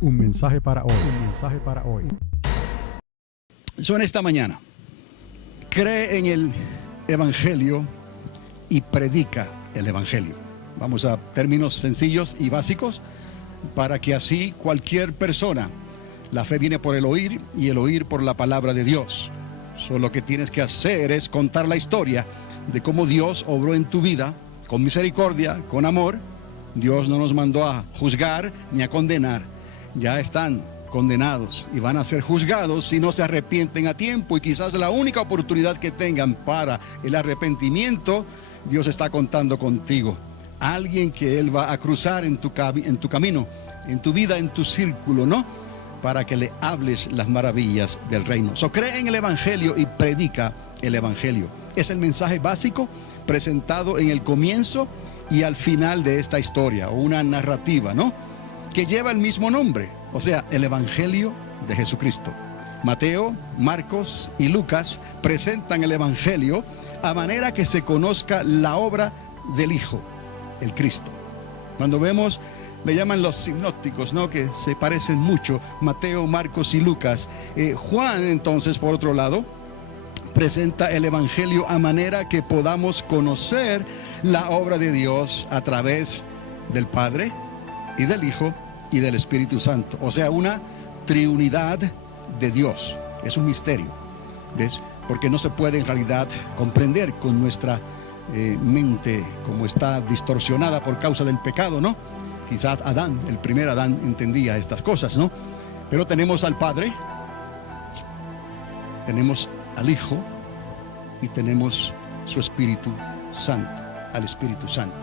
Un mensaje para hoy. Un mensaje para hoy. En esta mañana, cree en el Evangelio y predica el Evangelio. Vamos a términos sencillos y básicos para que así cualquier persona, la fe viene por el oír y el oír por la palabra de Dios. Solo lo que tienes que hacer es contar la historia de cómo Dios obró en tu vida con misericordia, con amor. Dios no nos mandó a juzgar ni a condenar. Ya están condenados y van a ser juzgados si no se arrepienten a tiempo, y quizás la única oportunidad que tengan para el arrepentimiento, Dios está contando contigo. Alguien que Él va a cruzar en tu camino, en tu vida, en tu círculo, ¿no? Para que le hables las maravillas del reino. Cree en el Evangelio y predica el Evangelio. Es el mensaje básico presentado en el comienzo y al final de esta historia, o una narrativa, ¿no?, que lleva el mismo nombre, o sea, el Evangelio de Jesucristo. Mateo, Marcos y Lucas presentan el Evangelio a manera que se conozca la obra del Hijo, el Cristo. Cuando vemos, le llaman los sinópticos, ¿no?, que se parecen mucho, Mateo, Marcos y Lucas. Juan, entonces, por otro lado, presenta el Evangelio a manera que podamos conocer la obra de Dios a través del Padre y del Hijo y del Espíritu Santo. O sea, una triunidad de Dios. Es un misterio, ¿ves? Porque no se puede en realidad comprender con nuestra mente, como está distorsionada por causa del pecado, ¿no? Quizás Adán, el primer Adán, entendía estas cosas, ¿no? Pero tenemos al Padre, tenemos al Hijo y tenemos su Espíritu Santo, al Espíritu Santo.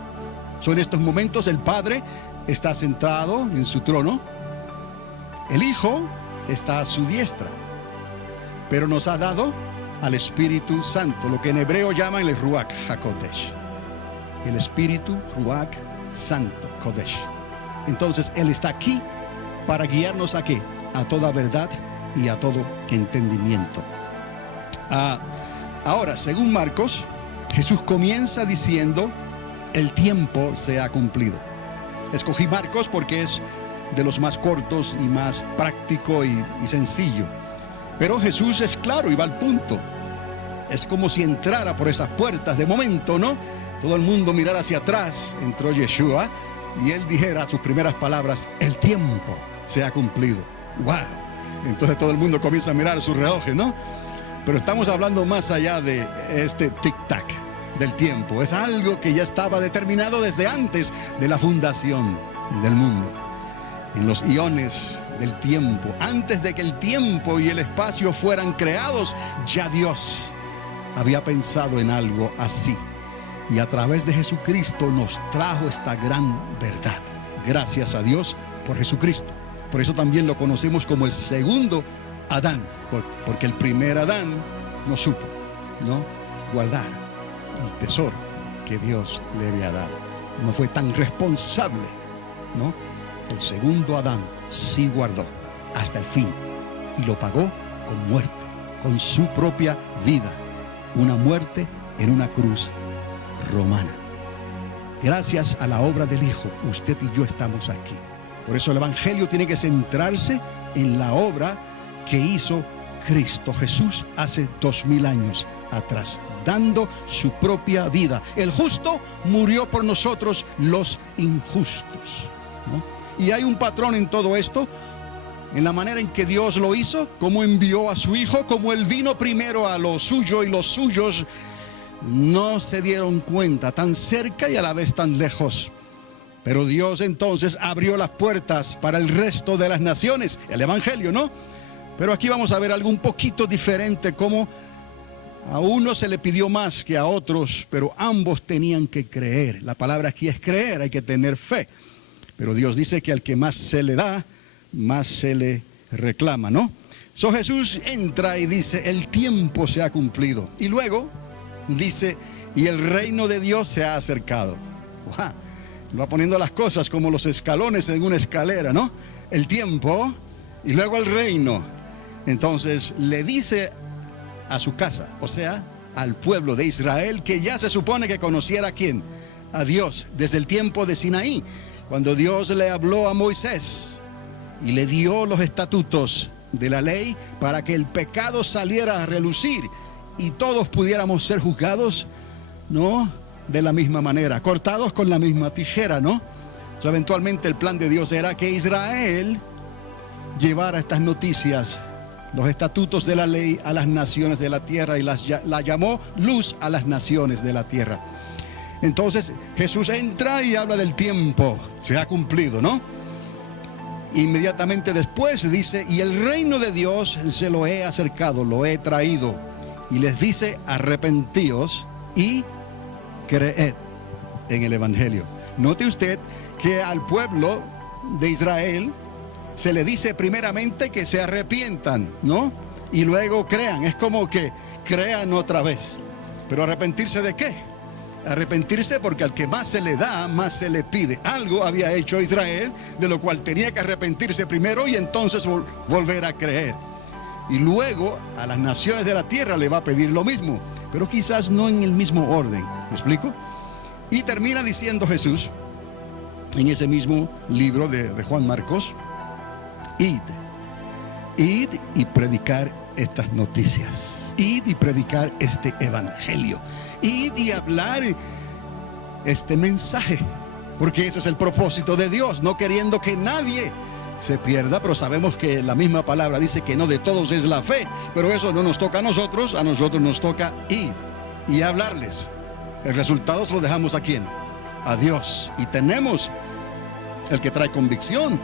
En estos momentos el Padre está sentado en su trono, el Hijo está a su diestra, pero nos ha dado al Espíritu Santo, lo que en hebreo llaman el Ruach HaKodesh, el Espíritu Ruach Santo Kodesh. Entonces Él está aquí para guiarnos ¿a qué? A toda verdad y a todo entendimiento. Ahora, según Marcos, Jesús comienza diciendo: el tiempo se ha cumplido. Escogí Marcos porque es de los más cortos y más práctico y sencillo. Pero Jesús es claro y va al punto. Es como si entrara por esas puertas de momento, ¿no? Todo el mundo mirara hacia atrás. Entró Yeshua y Él dijera sus primeras palabras: el tiempo se ha cumplido. ¡Wow! Entonces todo el mundo comienza a mirar sus relojes, ¿no? Pero estamos hablando más allá de este tic-tac del tiempo. Es algo que ya estaba determinado desde antes de la fundación del mundo. En los iones del tiempo, antes de que el tiempo y el espacio fueran creados, ya Dios había pensado en algo así. Y a través de Jesucristo nos trajo esta gran verdad. Gracias a Dios por Jesucristo. Por eso también lo conocemos como el segundo Adán, porque el primer Adán no supo, ¿no?, guardar el tesoro que Dios le había dado. No fue tan responsable, ¿no? El segundo Adán sí guardó hasta el fin y lo pagó con muerte, con su propia vida, una muerte en una cruz romana. Gracias a la obra del Hijo, usted y yo estamos aquí. Por eso el Evangelio tiene que centrarse en la obra que hizo Cristo Jesús hace 2000 años atrás, dando su propia vida. El justo murió por nosotros los injustos, ¿no? Y hay un patrón en todo esto, en la manera en que Dios lo hizo, cómo envió a su Hijo, cómo Él vino primero a lo suyo y los suyos no se dieron cuenta, tan cerca y a la vez tan lejos. Pero Dios entonces abrió las puertas para el resto de las naciones, el Evangelio, ¿no? Pero aquí vamos a ver algo un poquito diferente, como a uno se le pidió más que a otros, pero ambos tenían que creer. La palabra aquí es creer, hay que tener fe. Pero Dios dice que al que más se le da, más se le reclama, ¿no? Jesús entra y dice: el tiempo se ha cumplido. Y luego dice: y el reino de Dios se ha acercado. ¡Wow! Va poniendo las cosas como los escalones en una escalera, ¿no? El tiempo y luego el reino. Entonces le dice a su casa, o sea, al pueblo de Israel, que ya se supone que conociera a ¿quién? A Dios, desde el tiempo de Sinaí, cuando Dios le habló a Moisés y le dio los estatutos de la ley para que el pecado saliera a relucir y todos pudiéramos ser juzgados, ¿no?, de la misma manera, cortados con la misma tijera, ¿no? Eventualmente el plan de Dios era que Israel llevara estas noticias, los estatutos de la ley, a las naciones de la tierra, y la llamó luz a las naciones de la tierra. Entonces Jesús entra y habla del tiempo, se ha cumplido, ¿no? Inmediatamente después dice, y el reino de Dios se lo he acercado, lo he traído, y les dice, arrepentíos y creed en el evangelio. Note usted que al pueblo de Israel se le dice primeramente que se arrepientan, ¿no? Y luego crean. Es como que crean otra vez. Pero ¿arrepentirse de qué? Arrepentirse porque al que más se le da, más se le pide. Algo había hecho Israel, de lo cual tenía que arrepentirse primero y entonces volver a creer. Y luego a las naciones de la tierra le va a pedir lo mismo, pero quizás no en el mismo orden. ¿Me explico? Y termina diciendo Jesús en ese mismo libro de Juan Marcos, id y predicar estas noticias, id y predicar este evangelio, id y hablar este mensaje, porque ese es el propósito de Dios, no queriendo que nadie se pierda, pero sabemos que la misma palabra dice que no de todos es la fe, pero eso no nos toca a nosotros nos toca ir y hablarles. El resultado se lo dejamos a ¿quién? A Dios. Y tenemos el que trae convicción,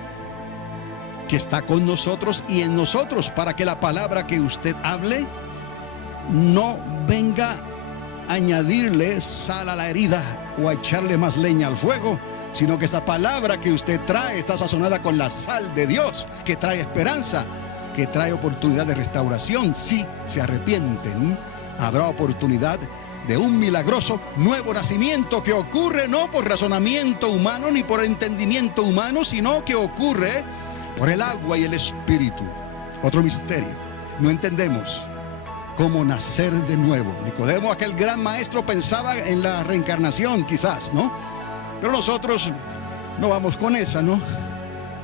que está con nosotros y en nosotros, para que la palabra que usted hable no venga a añadirle sal a la herida o a echarle más leña al fuego, sino que esa palabra que usted trae está sazonada con la sal de Dios, que trae esperanza, que trae oportunidad de restauración. Si se arrepienten, habrá oportunidad de un milagroso nuevo nacimiento que ocurre no por razonamiento humano ni por entendimiento humano, sino que ocurre por el agua y el espíritu. Otro misterio. No entendemos cómo nacer de nuevo. Nicodemo, aquel gran maestro, pensaba en la reencarnación quizás, ¿no? Pero nosotros no vamos con esa, ¿no?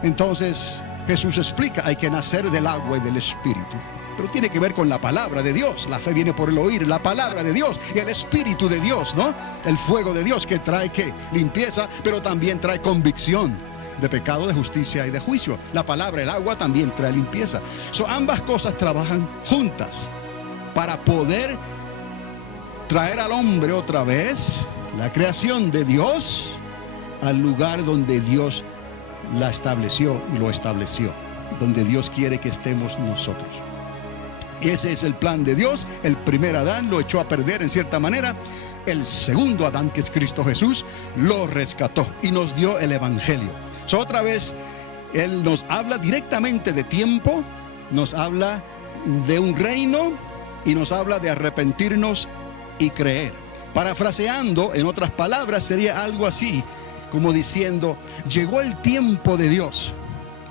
Entonces Jesús explica, hay que nacer del agua y del espíritu. Pero tiene que ver con la palabra de Dios. La fe viene por el oír, la palabra de Dios y el espíritu de Dios, ¿no? El fuego de Dios, que trae ¿qué? Limpieza, pero también trae convicción de pecado, de justicia y de juicio. La palabra, el agua, también trae limpieza. Ambas cosas trabajan juntas para poder traer al hombre otra vez la creación de Dios al lugar donde Dios la estableció y lo estableció, donde Dios quiere que estemos nosotros. Ese es el plan de Dios. El primer Adán lo echó a perder en cierta manera. El segundo Adán, que es Cristo Jesús, lo rescató y nos dio el evangelio. Otra vez Él nos habla directamente de tiempo, nos habla de un reino y nos habla de arrepentirnos y creer. Parafraseando, en otras palabras, sería algo así como diciendo, llegó el tiempo de Dios.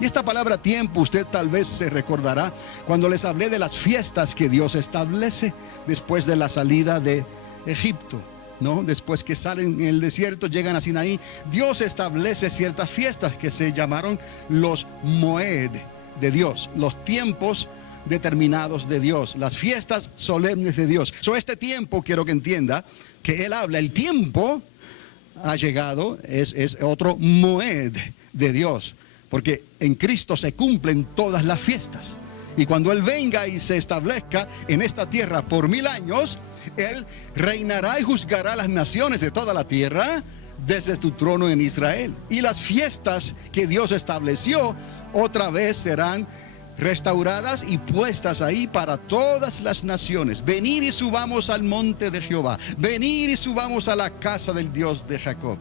Y esta palabra tiempo, usted tal vez se recordará cuando les hablé de las fiestas que Dios establece después de la salida de Egipto, ¿no? Después que salen en el desierto, llegan a Sinaí, Dios establece ciertas fiestas que se llamaron los Moed de Dios, los tiempos determinados de Dios, las fiestas solemnes de Dios. Este tiempo, quiero que entienda que Él habla, el tiempo ha llegado, es otro Moed de Dios. Porque en Cristo se cumplen todas las fiestas. Y cuando Él venga y se establezca en esta tierra por 1000 años, Él reinará y juzgará a las naciones de toda la tierra desde su trono en Israel. Y las fiestas que Dios estableció otra vez serán restauradas y puestas ahí para todas las naciones. Venir y subamos al monte de Jehová. Venir y subamos a la casa del Dios de Jacob.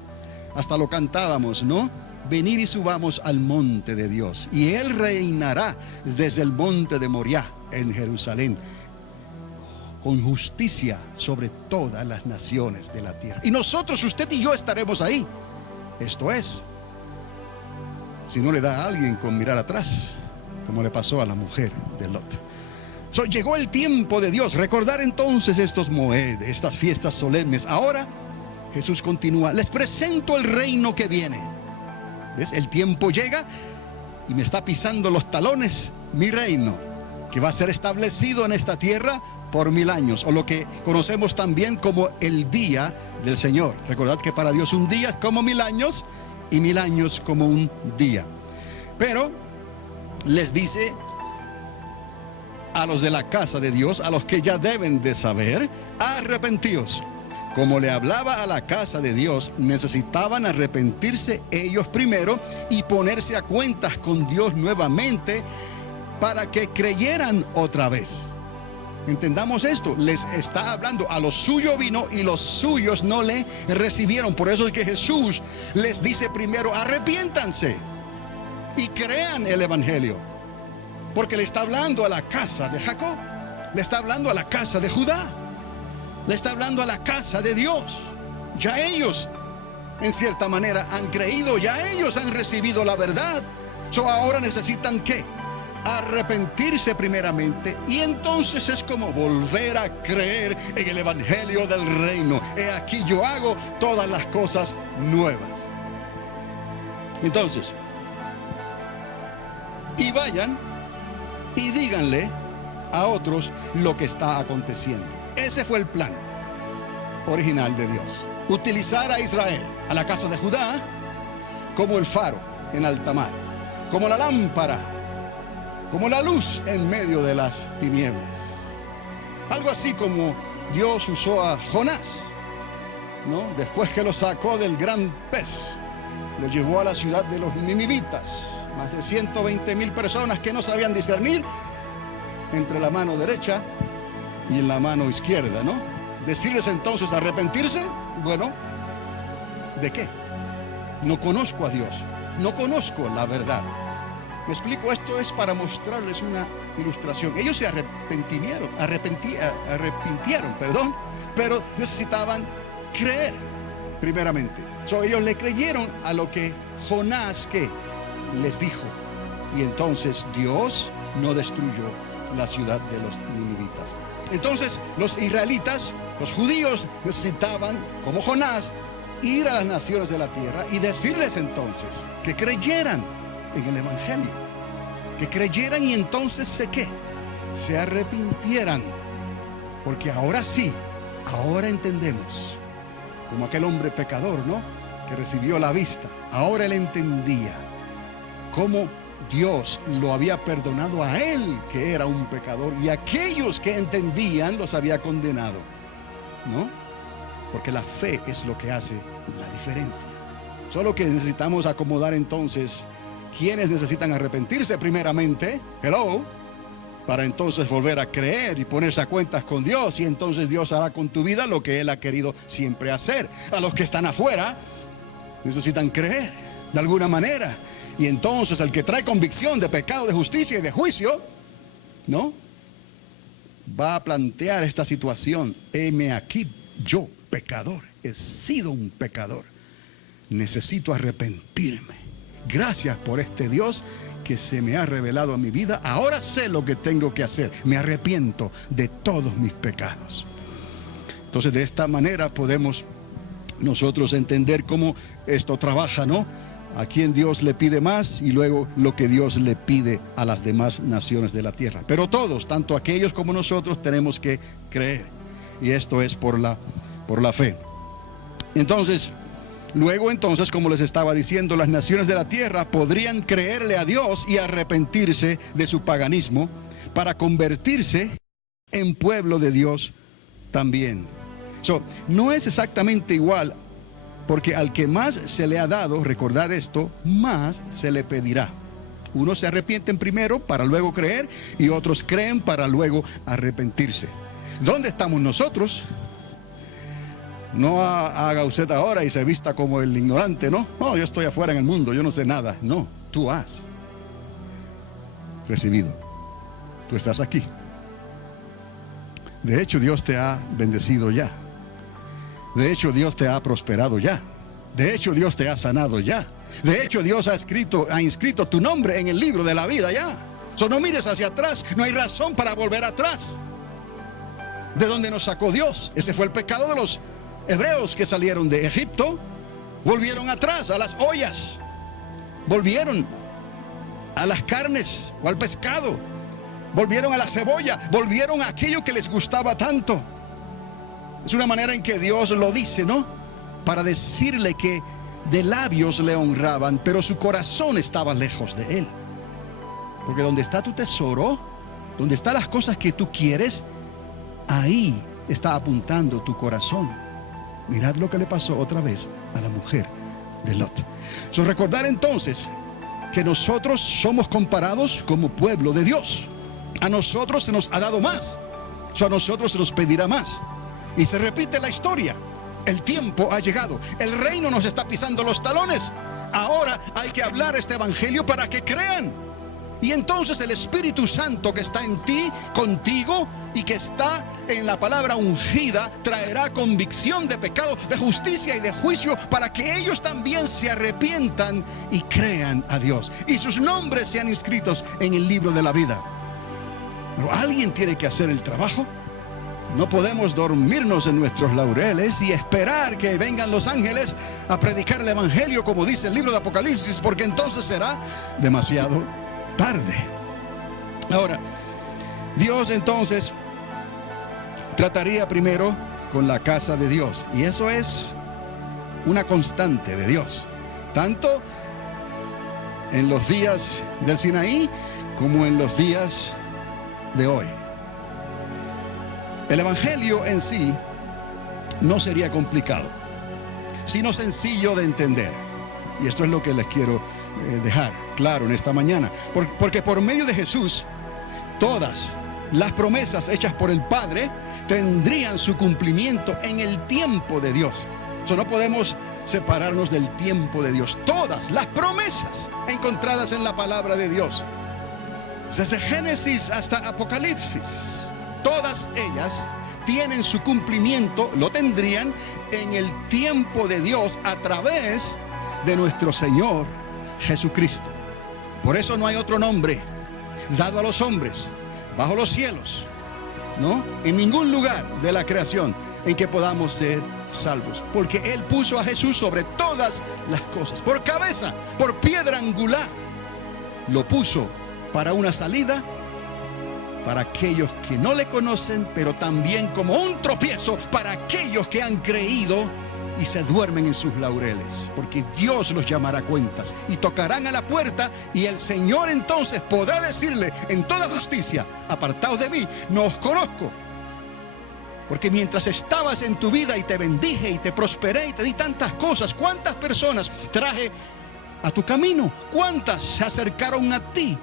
Hasta lo cantábamos, ¿no? Venir y subamos al monte de Dios, y Él reinará desde el monte de Moriah en Jerusalén, con justicia sobre todas las naciones de la tierra. Y nosotros, usted y yo, estaremos ahí. Esto es, si no le da a alguien con mirar atrás, como le pasó a la mujer de Lot. Llegó el tiempo de Dios. Recordar entonces estos Moed, estas fiestas solemnes. Ahora Jesús continúa, les presento el reino que viene. ¿Ves? El tiempo llega y me está pisando los talones mi reino, que va a ser establecido en esta tierra por 1000 años, o lo que conocemos también como el día del Señor. Recordad que para Dios un día es como 1000 años y 1000 años como un día. Pero les dice a los de la casa de Dios, a los que ya deben de saber, arrepentíos. Como le hablaba a la casa de Dios, necesitaban arrepentirse ellos primero y ponerse a cuentas con Dios nuevamente para que creyeran otra vez. Entendamos esto, les está hablando, a los suyos vino y los suyos no le recibieron. Por eso es que Jesús les dice primero, arrepiéntanse y crean el evangelio. Porque le está hablando a la casa de Jacob, le está hablando a la casa de Judá, le está hablando a la casa de Dios. Ya ellos, en cierta manera, han creído, ya ellos han recibido la verdad. Ahora necesitan ¿qué? Arrepentirse primeramente, y entonces es como volver a creer en el evangelio del reino. He aquí yo hago todas las cosas nuevas. Entonces, y vayan y díganle a otros lo que está aconteciendo. Ese fue el plan original de Dios. Utilizar a Israel, a la casa de Judá, como el faro en alta mar, como la lámpara, como la luz en medio de las tinieblas. Algo así como Dios usó a Jonás, ¿no? Después que lo sacó del gran pez, lo llevó a la ciudad de los ninivitas. Más de 120,000 personas que no sabían discernir entre la mano derecha y en la mano izquierda, ¿no? Decirles entonces arrepentirse, bueno, ¿de qué? No conozco a Dios, no conozco la verdad. Me explico, esto es para mostrarles una ilustración. Ellos se arrepintieron, pero necesitaban creer primeramente. Ellos le creyeron a lo que Jonás, ¿qué? Les dijo. Y entonces Dios no destruyó la ciudad de los ninivitas. Entonces los israelitas, los judíos, necesitaban, como Jonás, ir a las naciones de la tierra y decirles entonces que creyeran en el evangelio, que creyeran y entonces ¿qué? Se arrepintieran, porque ahora sí, ahora entendemos, como aquel hombre pecador, ¿no? Que recibió la vista. Ahora él entendía cómo Dios lo había perdonado a él, que era un pecador, y aquellos que entendían los había condenado, ¿no? Porque la fe es lo que hace la diferencia. Solo que necesitamos acomodar entonces quienes necesitan arrepentirse primeramente, para entonces volver a creer y ponerse a cuentas con Dios, y entonces Dios hará con tu vida lo que Él ha querido siempre hacer. A los que están afuera necesitan creer de alguna manera, y entonces el que trae convicción de pecado, de justicia y de juicio, ¿no? Va a plantear esta situación. Heme aquí, yo pecador, he sido un pecador, necesito arrepentirme. Gracias por este Dios que se me ha revelado a mi vida. Ahora sé lo que tengo que hacer. Me arrepiento de todos mis pecados. Entonces, de esta manera podemos nosotros entender cómo esto trabaja, ¿no? A quien Dios le pide más y luego lo que Dios le pide a las demás naciones de la tierra. Pero todos, tanto aquellos como nosotros, tenemos que creer. Y esto es por la fe. Entonces, luego entonces, como les estaba diciendo, las naciones de la tierra podrían creerle a Dios y arrepentirse de su paganismo para convertirse en pueblo de Dios también. No es exactamente igual, porque al que más se le ha dado, recordad esto, más se le pedirá. Unos se arrepienten primero para luego creer, y otros creen para luego arrepentirse. ¿Dónde estamos nosotros? No haga usted ahora y se vista como el ignorante, ¿no? No, yo estoy afuera en el mundo, yo no sé nada. No, tú has recibido. Tú estás aquí. De hecho, Dios te ha bendecido ya. De hecho, Dios te ha prosperado ya. De hecho, Dios te ha sanado ya. De hecho, Dios ha inscrito tu nombre en el libro de la vida ya. No mires hacia atrás, no hay razón para volver atrás. ¿De dónde nos sacó Dios? Ese fue el pecado de los hebreos que salieron de Egipto. Volvieron atrás a las ollas. Volvieron a las carnes o al pescado, volvieron a la cebolla, volvieron a aquello que les gustaba tanto. Es una manera en que Dios lo dice, ¿no? Para decirle que de labios le honraban, pero su corazón estaba lejos de él. Porque donde está tu tesoro, donde están las cosas que tú quieres, ahí está apuntando tu corazón. Mirad lo que le pasó otra vez a la mujer de Lot. Recordar entonces que nosotros somos comparados como pueblo de Dios. A nosotros se nos ha dado más, a nosotros se nos pedirá más. Y se repite la historia. El tiempo ha llegado, el reino nos está pisando los talones. Ahora hay que hablar este evangelio para que crean. Y entonces el Espíritu Santo que está en ti, contigo, y que está en la palabra ungida, traerá convicción de pecado, de justicia y de juicio, para que ellos también se arrepientan y crean a Dios, y sus nombres sean inscritos en el libro de la vida. Pero alguien tiene que hacer el trabajo. No podemos dormirnos en nuestros laureles y esperar que vengan los ángeles a predicar el evangelio, como dice el libro de Apocalipsis, porque entonces será demasiado tarde. Ahora, Dios entonces trataría primero con la casa de Dios, y eso es una constante de Dios, tanto en los días del Sinaí como en los días de hoy. El evangelio en sí no sería complicado, sino sencillo de entender. Y esto es lo que les quiero dejar claro en esta mañana. Porque por medio de Jesús, todas las promesas hechas por el Padre tendrían su cumplimiento en el tiempo de Dios. No podemos separarnos del tiempo de Dios. Todas las promesas encontradas en la palabra de Dios, desde Génesis hasta Apocalipsis, todas ellas tienen su cumplimiento, lo tendrían en el tiempo de Dios a través de nuestro Señor Jesucristo. Por eso no hay otro nombre dado a los hombres bajo los cielos, ¿no? En ningún lugar de la creación en que podamos ser salvos, porque Él puso a Jesús sobre todas las cosas, por cabeza, por piedra angular. Lo puso para una salida para aquellos que no le conocen, pero también como un tropiezo para aquellos que han creído y se duermen en sus laureles, porque Dios los llamará a cuentas y tocarán a la puerta, y el Señor entonces podrá decirle en toda justicia: apartaos de mí, no os conozco. Porque mientras estabas en tu vida y te bendije y te prosperé y te di tantas cosas, ¿cuántas personas traje a tu camino? ¿Cuántas se acercaron a ti?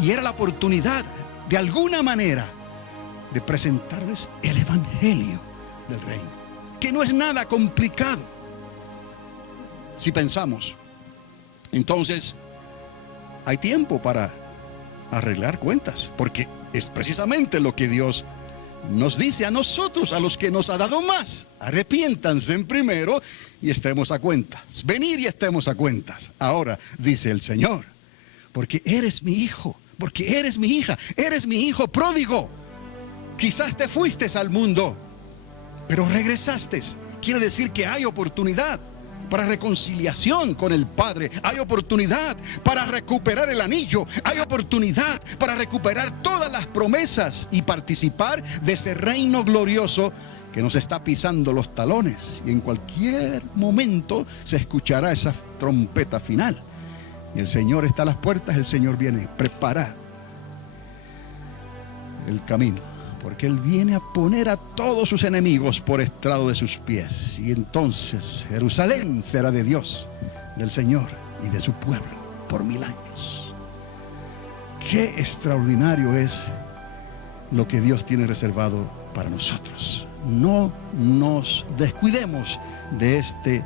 Y era la oportunidad, de alguna manera, de presentarles el evangelio del reino, que no es nada complicado. Si pensamos, entonces hay tiempo para arreglar cuentas, porque es precisamente lo que Dios nos dice a nosotros, a los que nos ha dado más: arrepiéntanse en primero y estemos a cuentas. Venir y estemos a cuentas. Ahora dice el Señor: porque eres mi hijo, porque eres mi hija, eres mi hijo pródigo. Quizás te fuiste al mundo, pero regresaste. Quiere decir que hay oportunidad para reconciliación con el Padre. Hay oportunidad para recuperar el anillo. Hay oportunidad para recuperar todas las promesas y participar de ese reino glorioso que nos está pisando los talones. Y en cualquier momento se escuchará esa trompeta final. Y el Señor está a las puertas, el Señor viene. Prepara el camino, porque Él viene a poner a todos sus enemigos por estrado de sus pies. Y entonces Jerusalén será de Dios, del Señor y de su pueblo por 1000 años. Qué extraordinario es lo que Dios tiene reservado para nosotros. No nos descuidemos de este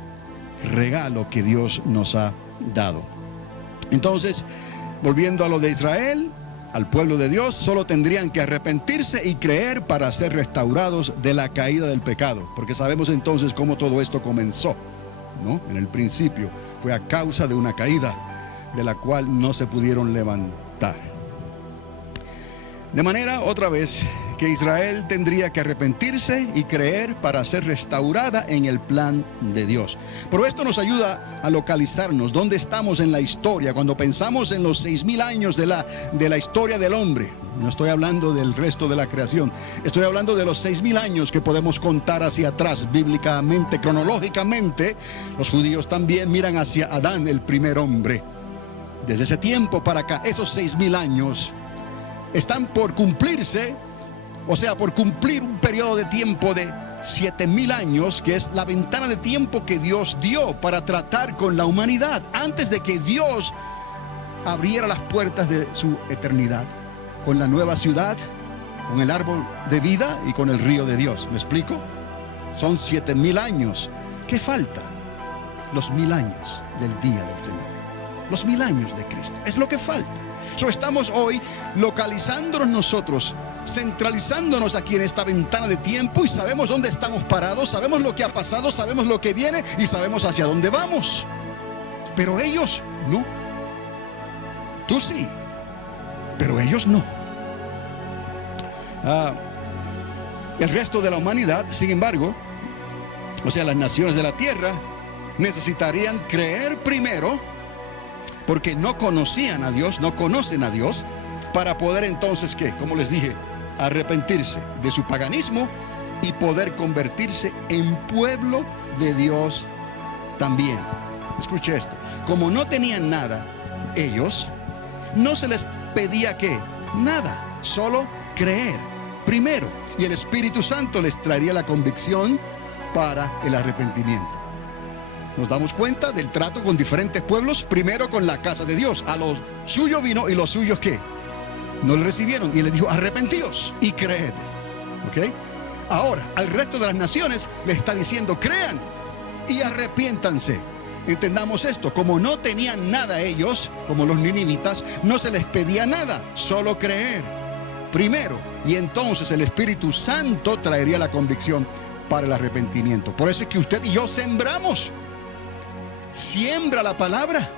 regalo que Dios nos ha dado. Entonces, volviendo a lo de Israel, al pueblo de Dios, solo tendrían que arrepentirse y creer para ser restaurados de la caída del pecado, porque sabemos entonces cómo todo esto comenzó, ¿no? En el principio fue a causa de una caída de la cual no se pudieron levantar. De manera, otra vez, que Israel tendría que arrepentirse y creer para ser restaurada en el plan de Dios. Pero esto nos ayuda a localizarnos dónde estamos en la historia. Cuando pensamos en los 6,000 años de la historia del hombre, no estoy hablando del resto de la creación, estoy hablando de los 6,000 años que podemos contar hacia atrás bíblicamente, cronológicamente. Los judíos también miran hacia Adán, el primer hombre. Desde ese tiempo para acá, esos 6,000 años están por cumplirse. O sea, por cumplir un periodo de tiempo de 7,000 años, que es la ventana de tiempo que Dios dio para tratar con la humanidad, antes de que Dios abriera las puertas de su eternidad, con la nueva ciudad, con el árbol de vida y con el río de Dios. ¿Me explico? Son 7,000 años. ¿Qué falta? Los 1,000 años del día del Señor. Los 1,000 años de Cristo. Es lo que falta. Estamos hoy localizándonos nosotros, centralizándonos aquí en esta ventana de tiempo, y sabemos dónde estamos parados, sabemos lo que ha pasado, sabemos lo que viene y sabemos hacia dónde vamos. Pero ellos no. Tú sí, pero ellos no. El resto de la humanidad, sin embargo, o sea, las naciones de la tierra, necesitarían creer primero, porque no conocían a Dios, no conocen a Dios, para poder entonces, ¿qué? Como les dije, arrepentirse de su paganismo y poder convertirse en pueblo de Dios también. Escuche esto: como no tenían nada ellos, no se les pedía ¿qué? Nada, solo creer primero, y el Espíritu Santo les traería la convicción para el arrepentimiento. Nos damos cuenta del trato con diferentes pueblos. Primero con la casa de Dios. A los suyos vino y los suyos ¿qué? No le recibieron. Y él les dijo: arrepentíos y creed. ¿Ok? Ahora, al resto de las naciones le está diciendo: crean y arrepiéntanse. Entendamos esto: como no tenían nada ellos, como los ninivitas, no se les pedía nada, solo creer primero. Y entonces el Espíritu Santo traería la convicción para el arrepentimiento. Por eso es que usted y yo sembramos. Siembra la palabra.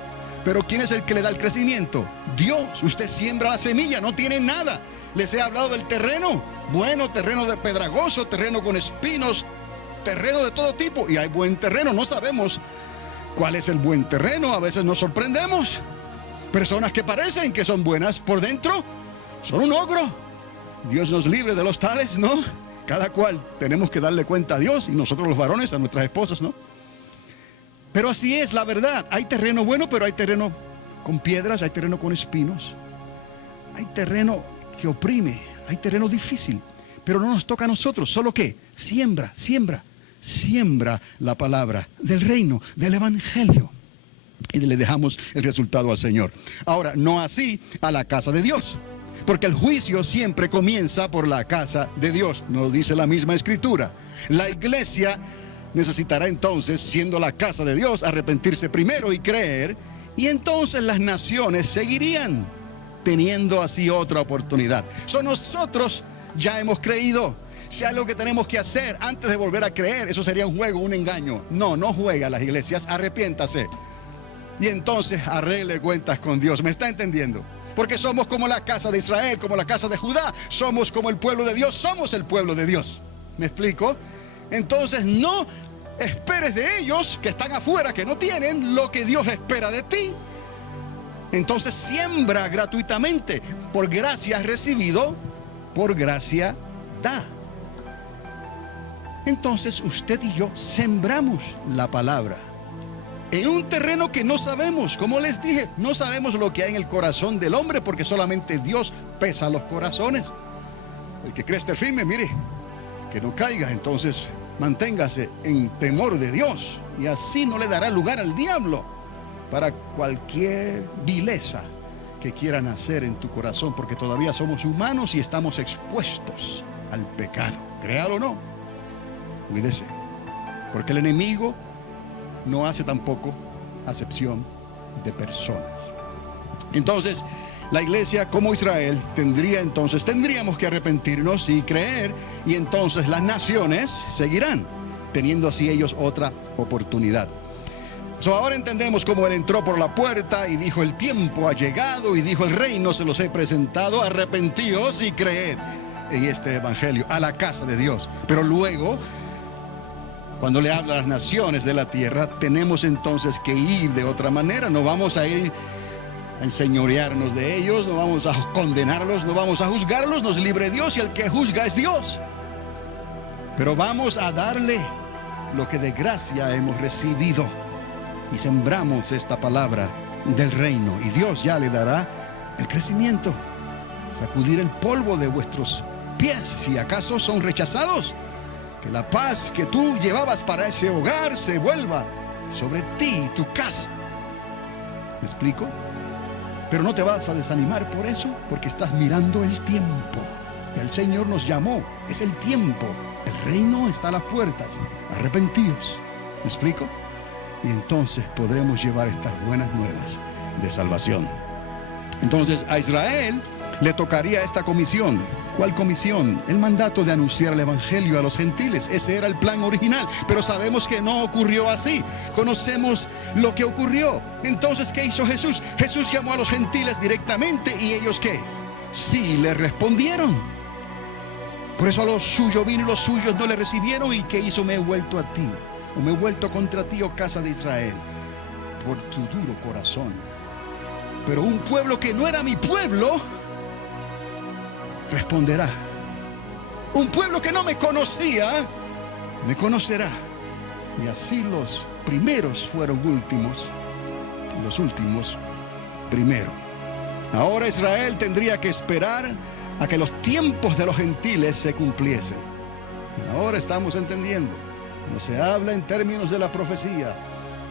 Pero ¿quién es el que le da el crecimiento? Dios. Usted siembra la semilla, no tiene nada. Les he hablado del terreno. Bueno, terreno de pedregoso, terreno con espinos, terreno de todo tipo. Y hay buen terreno. No sabemos cuál es el buen terreno. A veces nos sorprendemos. Personas que parecen que son buenas por dentro son un ogro. Dios nos libre de los tales, ¿no? Cada cual tenemos que darle cuenta a Dios, y nosotros los varones a nuestras esposas, ¿no? Pero así es la verdad. Hay terreno bueno, pero hay terreno con piedras, hay terreno con espinos, hay terreno que oprime, hay terreno difícil. Pero no nos toca a nosotros. ¿Solo qué? Siembra la palabra del reino, del evangelio, y le dejamos el resultado al Señor. Ahora, no así a la casa de Dios, porque el juicio siempre comienza por la casa de Dios. Nos dice la misma escritura. La iglesia necesitará entonces, siendo la casa de Dios, arrepentirse primero y creer, y entonces las naciones seguirían teniendo así otra oportunidad. Nosotros ya hemos creído. Si hay algo que tenemos que hacer antes de volver a creer, eso sería un juego, un engaño. No juega las iglesias, arrepiéntase y entonces arregle cuentas con Dios. ¿Me está entendiendo? Porque somos como la casa de Israel, como la casa de Judá. Somos como el pueblo de Dios, somos el pueblo de Dios. ¿Me explico? Entonces no esperes de ellos que están afuera, que no tienen lo que Dios espera de ti. Entonces siembra gratuitamente. Por gracia has recibido, por gracia da. Entonces usted y yo sembramos la palabra en un terreno que no sabemos. Como les dije, no sabemos lo que hay en el corazón del hombre, porque solamente Dios pesa los corazones. El que cree estar firme, mire, que no caiga. Entonces manténgase en temor de Dios, y así no le dará lugar al diablo para cualquier vileza que quiera nacer en tu corazón, porque todavía somos humanos y estamos expuestos al pecado. Créalo o no, cuídese, porque el enemigo no hace tampoco acepción de personas. Entonces, la iglesia como Israel tendríamos que arrepentirnos y creer, y entonces las naciones seguirán teniendo así ellos otra oportunidad. Ahora entendemos cómo él entró por la puerta y dijo: el tiempo ha llegado, y dijo: el reino se los he presentado, arrepentíos y creed. en este evangelio, a la casa de Dios. Pero luego, cuando le habla a las naciones de la tierra, tenemos entonces que ir de otra manera. No vamos a ir a enseñorearnos de ellos, no vamos a condenarlos, no vamos a juzgarlos. Nos libre Dios y el que juzga es Dios. Pero vamos a darle lo que de gracia hemos recibido y sembramos esta palabra del reino, y Dios ya le dará el crecimiento. Sacudir el polvo de vuestros pies si acaso son rechazados. Que la paz que tú llevabas para ese hogar se vuelva sobre ti y tu casa. ¿Me explico? Pero no te vas a desanimar por eso, porque estás mirando el tiempo. El Señor nos llamó, es el tiempo. El reino está a las puertas. Arrepentidos. ¿Me explico? Y entonces podremos llevar estas buenas nuevas de salvación. Entonces a Israel le tocaría esta comisión. ¿Cuál comisión? El mandato de anunciar el evangelio a los gentiles. Ese era el plan original, pero sabemos que no ocurrió así. Conocemos lo que ocurrió. Entonces, ¿qué hizo Jesús? Jesús llamó a los gentiles directamente, y ellos ¿qué? Sí le respondieron. Por eso a los suyos vino y los suyos no le recibieron. ¿Y qué hizo? Me he vuelto a ti, o me he vuelto contra ti, oh casa de Israel, por tu duro corazón. Pero un pueblo que no era mi pueblo responderá. Un pueblo que no me conocía me conocerá. Y así los primeros fueron últimos, los últimos primero. Ahora Israel tendría que esperar a que los tiempos de los gentiles se cumpliesen. Ahora estamos entendiendo. No se habla en términos de la profecía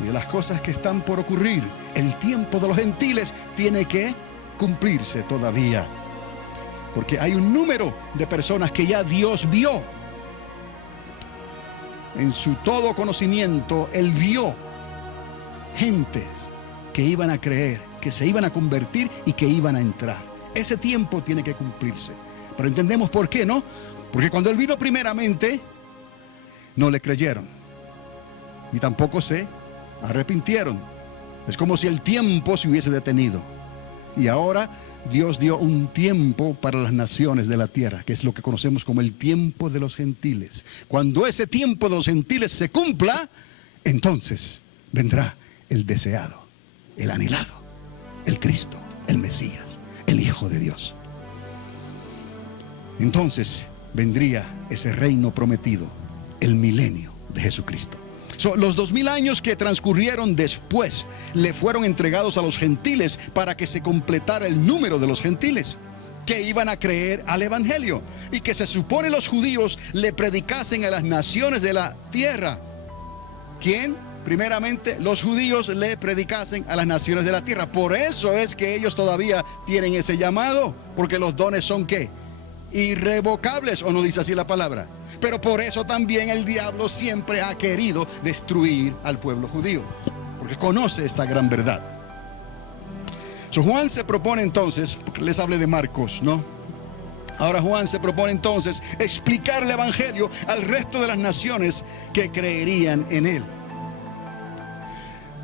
y de las cosas que están por ocurrir. El tiempo de los gentiles tiene que cumplirse todavía, porque hay un número de personas que ya Dios vio. En su todo conocimiento, Él vio gentes que iban a creer, que se iban a convertir y que iban a entrar. Ese tiempo tiene que cumplirse. Pero entendemos por qué, ¿no? Porque cuando Él vino primeramente, no le creyeron, ni tampoco se arrepintieron. Es como si el tiempo se hubiese detenido. Y ahora Dios dio un tiempo para las naciones de la tierra, que es lo que conocemos como el tiempo de los gentiles. Cuando ese tiempo de los gentiles se cumpla, entonces vendrá el deseado, el anhelado, el Cristo, el Mesías, el Hijo de Dios. Entonces vendría ese reino prometido, el milenio de Jesucristo. Los 2000 años que transcurrieron después le fueron entregados a los gentiles para que se completara el número de los gentiles que iban a creer al evangelio, y que se supone los judíos le predicasen a las naciones de la tierra. ¿Quién? Primeramente, los judíos le predicasen a las naciones de la tierra. Por eso es que ellos todavía tienen ese llamado, porque los dones son ¿qué? Irrevocables, ¿o no dice así la palabra? Pero por eso también el diablo siempre ha querido destruir al pueblo judío, porque conoce esta gran verdad. Juan se propone entonces, porque les hablé de Marcos, ¿no? Ahora Juan se propone entonces explicar el evangelio al resto de las naciones que creerían en él.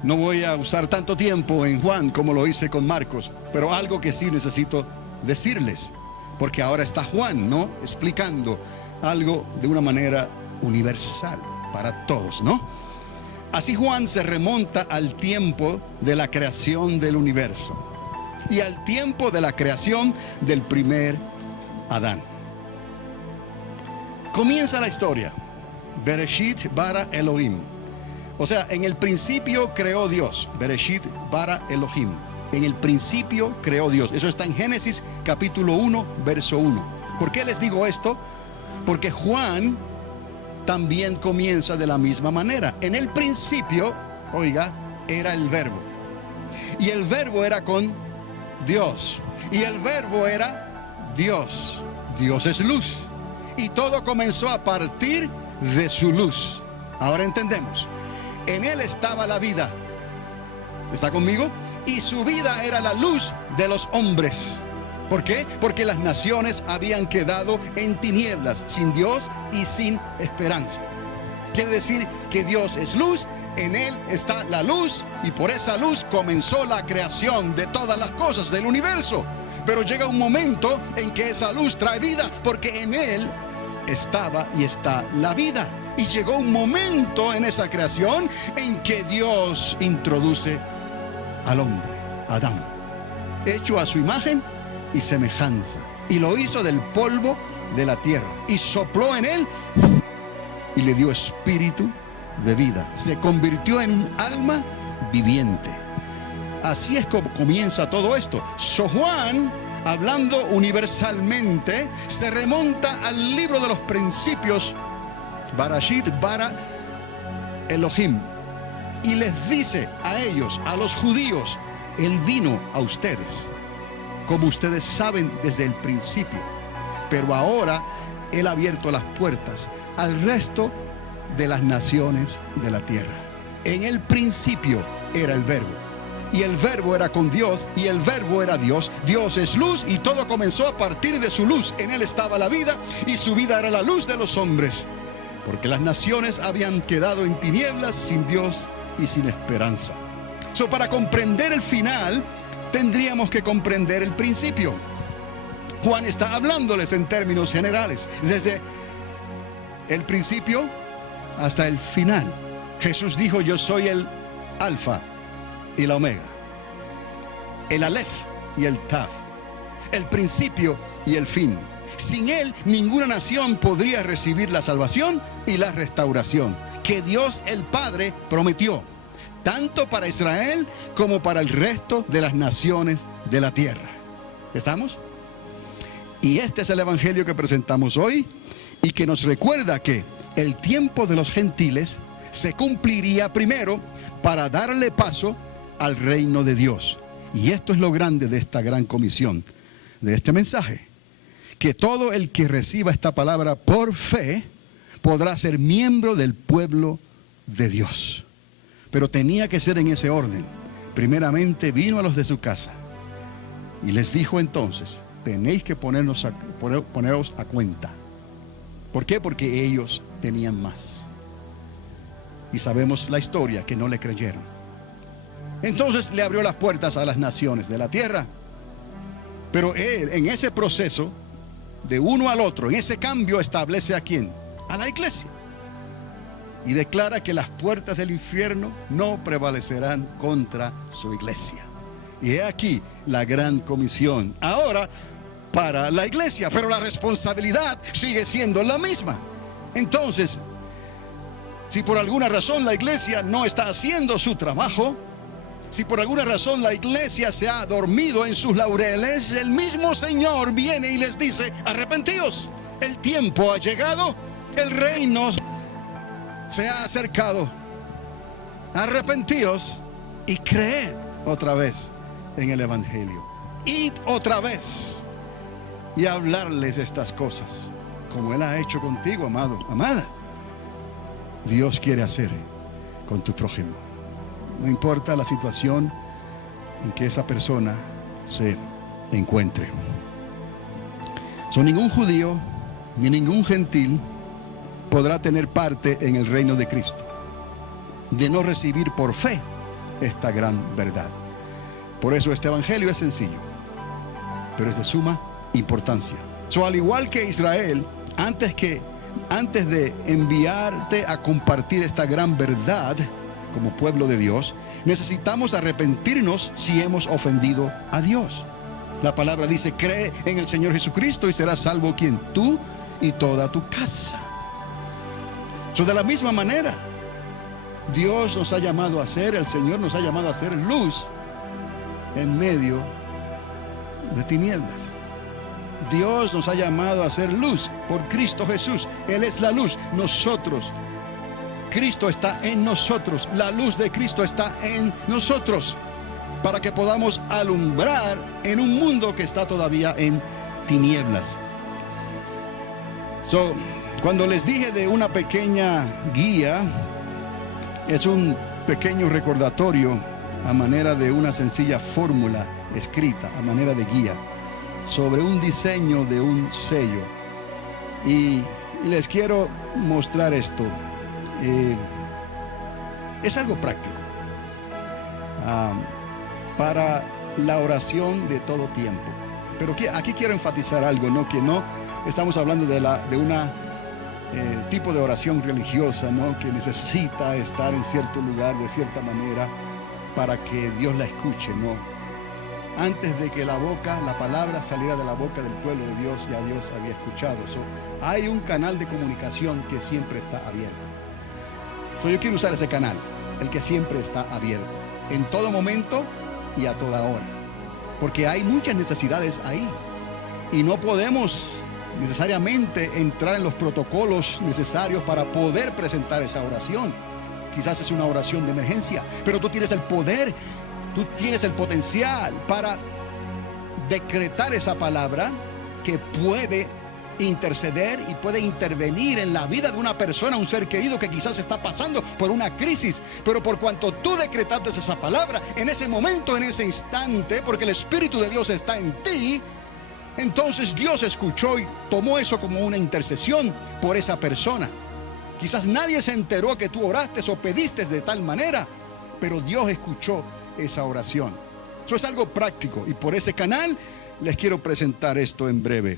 No voy a usar tanto tiempo en Juan como lo hice con Marcos, pero algo que sí necesito decirles, porque ahora está Juan, ¿no?, explicando algo de una manera universal para todos, ¿no? Así Juan se remonta al tiempo de la creación del universo y al tiempo de la creación del primer Adán. Comienza la historia. Bereshit bara Elohim. O sea, en el principio creó Dios. Bereshit bara Elohim. En el principio creó Dios. Eso está en Génesis capítulo 1, verso 1. ¿Por qué les digo esto? Porque Juan también comienza de la misma manera. En el principio, oiga, era el verbo. Y el verbo era con Dios. Y el verbo era Dios. Dios es luz. Y todo comenzó a partir de su luz. Ahora entendemos. En él estaba la vida. ¿Está conmigo? Y su vida era la luz de los hombres. ¿Por qué? Porque las naciones habían quedado en tinieblas, sin Dios y sin esperanza. Quiere decir que Dios es luz, en Él está la luz, y por esa luz comenzó la creación de todas las cosas del universo. pero llega un momento en que esa luz trae vida, porque en él estaba y está la vida. Y llegó un momento en esa creación en que Dios introduce al hombre, Adán, hecho a su imagen y semejanza, y lo hizo del polvo de la tierra, y sopló en él y le dio espíritu de vida. Se convirtió en un alma viviente. Así es como comienza todo esto. So Juan, hablando universalmente, se remonta al libro de los principios, Barashit bara Elohim, y les dice a ellos, a los judíos: Él vino a ustedes, como ustedes saben desde el principio, pero ahora Él ha abierto las puertas al resto de las naciones de la tierra. En el principio era el Verbo, y el Verbo era con Dios, y el Verbo era Dios. Dios es luz, y todo comenzó a partir de su luz. En él estaba la vida, y su vida era la luz de los hombres, porque las naciones habían quedado en tinieblas, sin Dios y sin esperanza. Para comprender el final, tendríamos que comprender el principio. Juan está hablándoles en términos generales, desde el principio hasta el final. Jesús dijo: yo soy el alfa y la omega, el alef y el tav, el principio y el fin. Sin él, ninguna nación podría recibir la salvación y la restauración que Dios el Padre prometió, tanto para Israel como para el resto de las naciones de la tierra. ¿Estamos? Y este es el evangelio que presentamos hoy, y que nos recuerda que el tiempo de los gentiles se cumpliría primero para darle paso al reino de Dios. Y esto es lo grande de esta gran comisión, de este mensaje: que todo el que reciba esta palabra por fe podrá ser miembro del pueblo de Dios. Pero tenía que ser en ese orden. Primeramente vino a los de su casa y les dijo entonces: tenéis que poneros a cuenta. ¿Por qué? Porque ellos tenían más. Y sabemos la historia, que no le creyeron. Entonces le abrió las puertas a las naciones de la tierra. Pero él, en ese proceso de uno al otro, en ese cambio, establece ¿a quién? A la iglesia. Y declara que las puertas del infierno no prevalecerán contra su iglesia. Y he aquí la gran comisión ahora para la iglesia, pero la responsabilidad sigue siendo la misma. Entonces, si por alguna razón la iglesia no está haciendo su trabajo, si por alguna razón la iglesia se ha dormido en sus laureles, el mismo Señor viene y les dice: arrepentíos, el tiempo ha llegado, el reino se ha acercado, arrepentíos y creed otra vez en el evangelio. Id otra vez y hablarles estas cosas, como Él ha hecho contigo, amado, amada. Dios quiere hacer con tu prójimo. No importa la situación en que esa persona se encuentre. Ningún judío ni ningún gentil podrá tener parte en el reino de Cristo, de no recibir por fe esta gran verdad. Por eso este evangelio es sencillo, pero es de suma importancia. Al igual que Israel, antes de enviarte a compartir esta gran verdad como pueblo de Dios, necesitamos arrepentirnos si hemos ofendido a Dios. La palabra dice: cree en el Señor Jesucristo y serás salvo, ¿quién? Tú y toda tu casa. De la misma manera, Dios nos ha llamado a ser, el Señor nos ha llamado a ser luz en medio de tinieblas. Dios nos ha llamado a ser luz por Cristo Jesús. Él es la luz. Nosotros, Cristo está en nosotros. La luz de Cristo está en nosotros, para que podamos alumbrar en un mundo que está todavía en tinieblas. Cuando les dije de una pequeña guía, es un pequeño recordatorio a manera de una sencilla fórmula escrita, a manera de guía, sobre un diseño de un sello. Y les quiero mostrar esto. Es algo práctico para la oración de todo tiempo. Pero aquí quiero enfatizar algo, ¿no? Que no estamos hablando de una tipo de oración religiosa, ¿no? Que necesita estar en cierto lugar de cierta manera para que Dios la escuche, ¿no? Antes de que la palabra saliera de la boca del pueblo de Dios, ya Dios había escuchado. Hay un canal de comunicación que siempre está abierto. Yo quiero usar ese canal, el que siempre está abierto, en todo momento y a toda hora. Porque hay muchas necesidades ahí. Y no podemos necesariamente entrar en los protocolos necesarios para poder presentar esa oración. Quizás es una oración de emergencia, pero tú tienes el poder, tú tienes el potencial para decretar esa palabra que puede interceder y puede intervenir en la vida de una persona, un ser querido que quizás está pasando por una crisis. Pero por cuanto tú decretaste esa palabra en ese momento, en ese instante, porque el Espíritu de Dios está en ti, entonces Dios escuchó y tomó eso como una intercesión por esa persona. Quizás nadie se enteró que tú oraste o pediste de tal manera, pero Dios escuchó esa oración. Eso es algo práctico y por ese canal les quiero presentar esto en breve.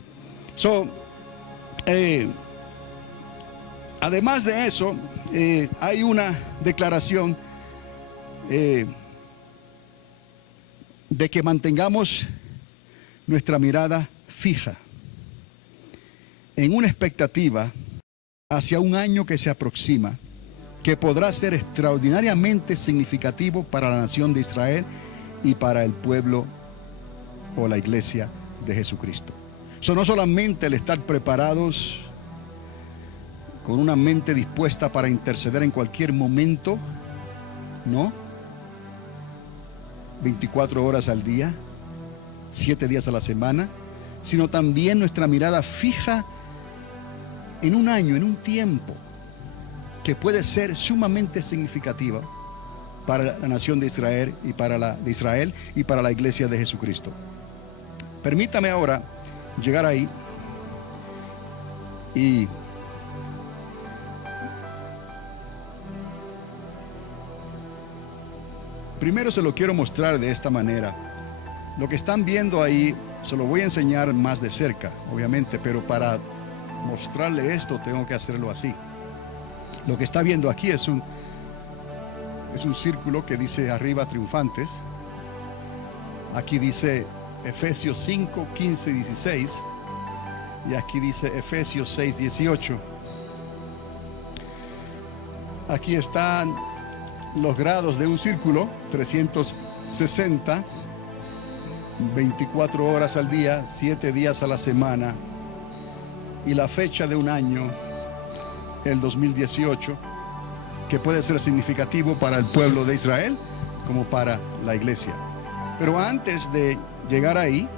Además de eso, hay una declaración de que mantengamos nuestra mirada fija en una expectativa hacia un año que se aproxima, que podrá ser extraordinariamente significativo para la nación de Israel y para el pueblo o la iglesia de Jesucristo. No solamente el estar preparados con una mente dispuesta para interceder en cualquier momento, ¿no? 24 horas al día, 7 días a la semana, sino también nuestra mirada fija en un año, en un tiempo que puede ser sumamente significativa para la nación de Israel y para la iglesia de Jesucristo. Permítame ahora llegar ahí y primero se lo quiero mostrar de esta manera. Lo que están viendo ahí se lo voy a enseñar más de cerca, obviamente, pero para mostrarle esto tengo que hacerlo así. Lo que está viendo aquí es un círculo que dice arriba triunfantes. Aquí dice Efesios 5, 15 y 16. Y aquí dice Efesios 6, 18. Aquí están los grados de un círculo, 360, 24 horas al día, 7 días a la semana. Y la fecha de un año, el 2018, que puede ser significativo para el pueblo de Israel como para la iglesia. Pero antes de llegar ahí,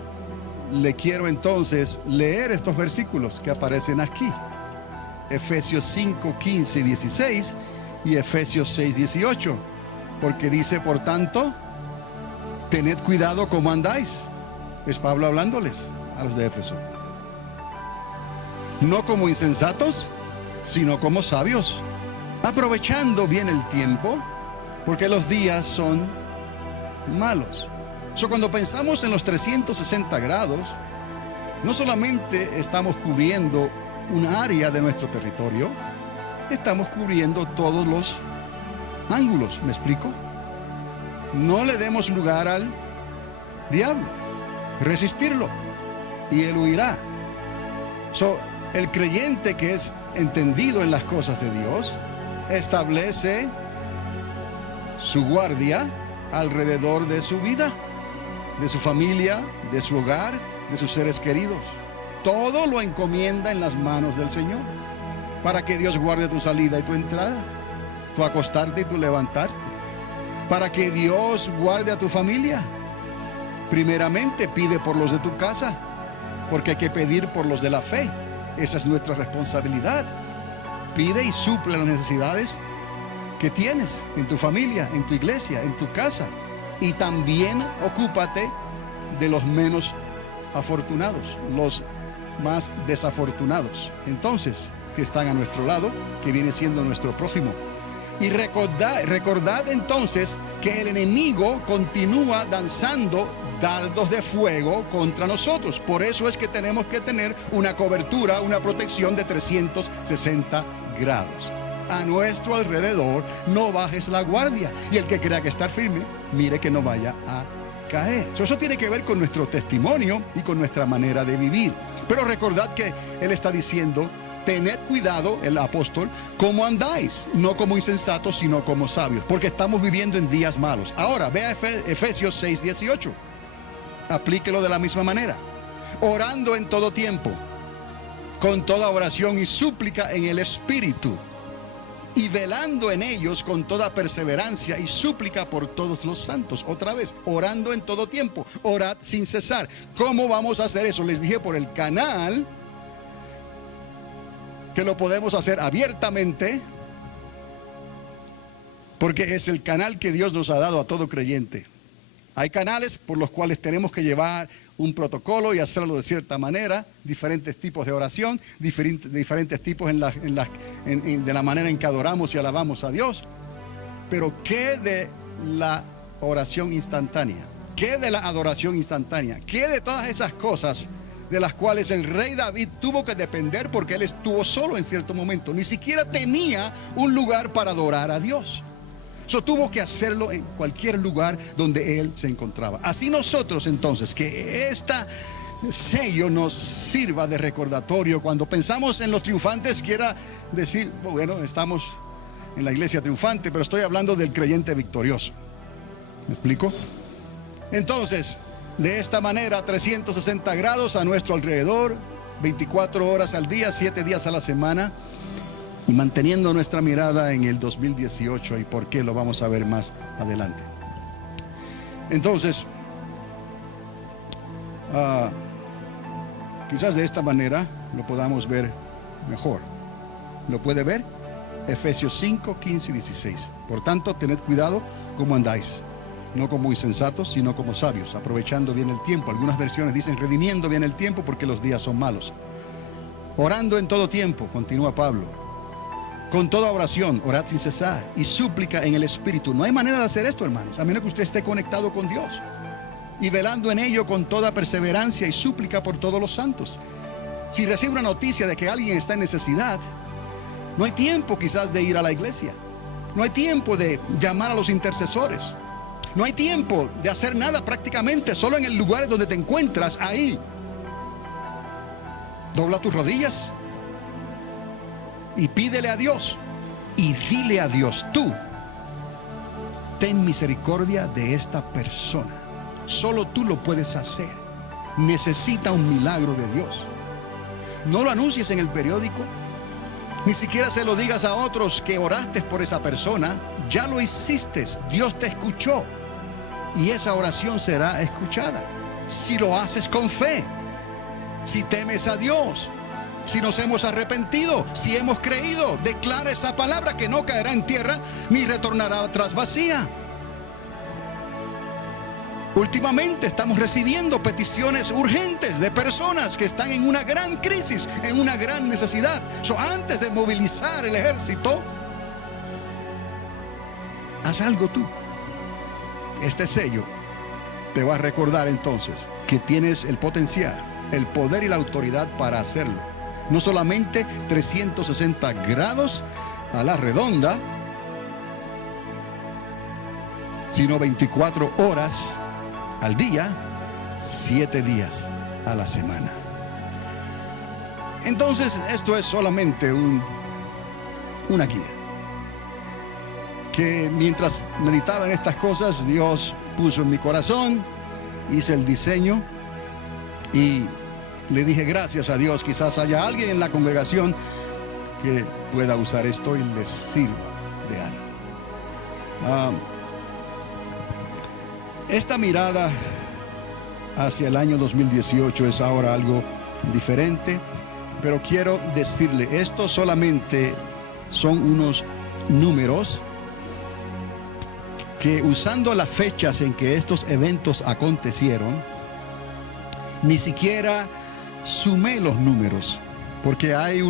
le quiero entonces leer estos versículos que aparecen aquí. Efesios 5, 15 y 16 y Efesios 6, 18. Porque dice, por tanto, tened cuidado cómo andáis. Es Pablo hablándoles a los de Éfeso. No como insensatos, sino como sabios, aprovechando bien el tiempo, porque los días son malos. Cuando pensamos en los 360 grados, no solamente estamos cubriendo un área de nuestro territorio, estamos cubriendo todos los ángulos. ¿Me explico? No le demos lugar al diablo, resistirlo y él huirá. El creyente que es entendido en las cosas de Dios establece su guardia alrededor de su vida, de su familia, de su hogar, de sus seres queridos. Todo lo encomienda en las manos del Señor para que Dios guarde tu salida y tu entrada, tu acostarte y tu levantarte, para que Dios guarde a tu familia. Primeramente pide por los de tu casa, porque hay que pedir por los de la fe. Esa es nuestra responsabilidad. Pide y suple las necesidades que tienes en tu familia, en tu iglesia, en tu casa. Y también ocúpate de los menos afortunados, los más desafortunados. Entonces, que están a nuestro lado, que viene siendo nuestro prójimo. Y recordad entonces que el enemigo continúa lanzando dardos de fuego contra nosotros. Por eso es que tenemos que tener una cobertura, una protección de 360 grados. A nuestro alrededor no bajes la guardia. Y el que crea que estar firme, mire que no vaya a caer. Eso tiene que ver con nuestro testimonio y con nuestra manera de vivir. Pero recordad que Él está diciendo: tened cuidado, el apóstol, cómo andáis, no como insensatos, sino como sabios, porque estamos viviendo en días malos. Ahora, vea Efesios 6:18. Aplíquelo de la misma manera. Orando en todo tiempo, con toda oración y súplica en el Espíritu, y velando en ellos con toda perseverancia y súplica por todos los santos. Otra vez, orando en todo tiempo, orad sin cesar. ¿Cómo vamos a hacer eso? Les dije, por el canal, que lo podemos hacer abiertamente, porque es el canal que Dios nos ha dado a todo creyente. Hay canales por los cuales tenemos que llevar un protocolo y hacerlo de cierta manera, diferentes tipos de oración, diferentes tipos de la manera en que adoramos y alabamos a Dios. Pero ¿qué de la oración instantánea? ¿Qué de la adoración instantánea? ¿Qué de todas esas cosas de las cuales el rey David tuvo que depender porque él estuvo solo en cierto momento? Ni siquiera tenía un lugar para adorar a Dios. Tuvo que hacerlo en cualquier lugar donde él se encontraba. Así nosotros entonces, que este sello nos sirva de recordatorio. Cuando pensamos en los triunfantes, quiera decir, bueno, estamos en la iglesia triunfante, pero estoy hablando del creyente victorioso. ¿Me explico? Entonces, de esta manera, 360 grados a nuestro alrededor, 24 horas al día, 7 días a la semana, y manteniendo nuestra mirada en el 2018, y por qué lo vamos a ver más adelante. Entonces, quizás de esta manera lo podamos ver mejor. ¿Lo puede ver? Efesios 5, 15 y 16. Por tanto, tened cuidado cómo andáis, no como insensatos, sino como sabios, aprovechando bien el tiempo. Algunas versiones dicen redimiendo bien el tiempo, porque los días son malos. Orando en todo tiempo, continúa Pablo, con toda oración, orad sin cesar, y súplica en el Espíritu. No hay manera de hacer esto, hermanos, a menos que usted esté conectado con Dios. Y velando en ello con toda perseverancia y súplica por todos los santos. Si recibe una noticia de que alguien está en necesidad, no hay tiempo quizás de ir a la iglesia. No hay tiempo de llamar a los intercesores. No hay tiempo de hacer nada prácticamente, solo en el lugar donde te encuentras, ahí. Dobla tus rodillas y pídele a Dios, y dile a Dios: tú, ten misericordia de esta persona. Solo tú lo puedes hacer. Necesita un milagro de Dios. No lo anuncies en el periódico, ni siquiera se lo digas a otros que oraste por esa persona. Ya lo hiciste, Dios te escuchó, y esa oración será escuchada si lo haces con fe, si temes a Dios, si nos hemos arrepentido, si hemos creído. Declara esa palabra, que no caerá en tierra ni retornará atrás vacía. Últimamente estamos recibiendo peticiones urgentes de personas que están en una gran crisis, en una gran necesidad. Antes de movilizar el ejército, haz algo tú. Este sello te va a recordar entonces que tienes el potencial, el poder y la autoridad para hacerlo. No solamente 360 grados a la redonda, sino 24 horas al día, 7 días a la semana. Entonces, esto es solamente una guía. Que mientras meditaba en estas cosas, Dios puso en mi corazón, hice el diseño y le dije gracias a Dios. Quizás haya alguien en la congregación que pueda usar esto y les sirva de algo. Esta mirada hacia el año 2018 es ahora algo diferente, pero quiero decirle, esto solamente son unos números que, usando las fechas en que estos eventos acontecieron, ni siquiera sumé los números, porque hay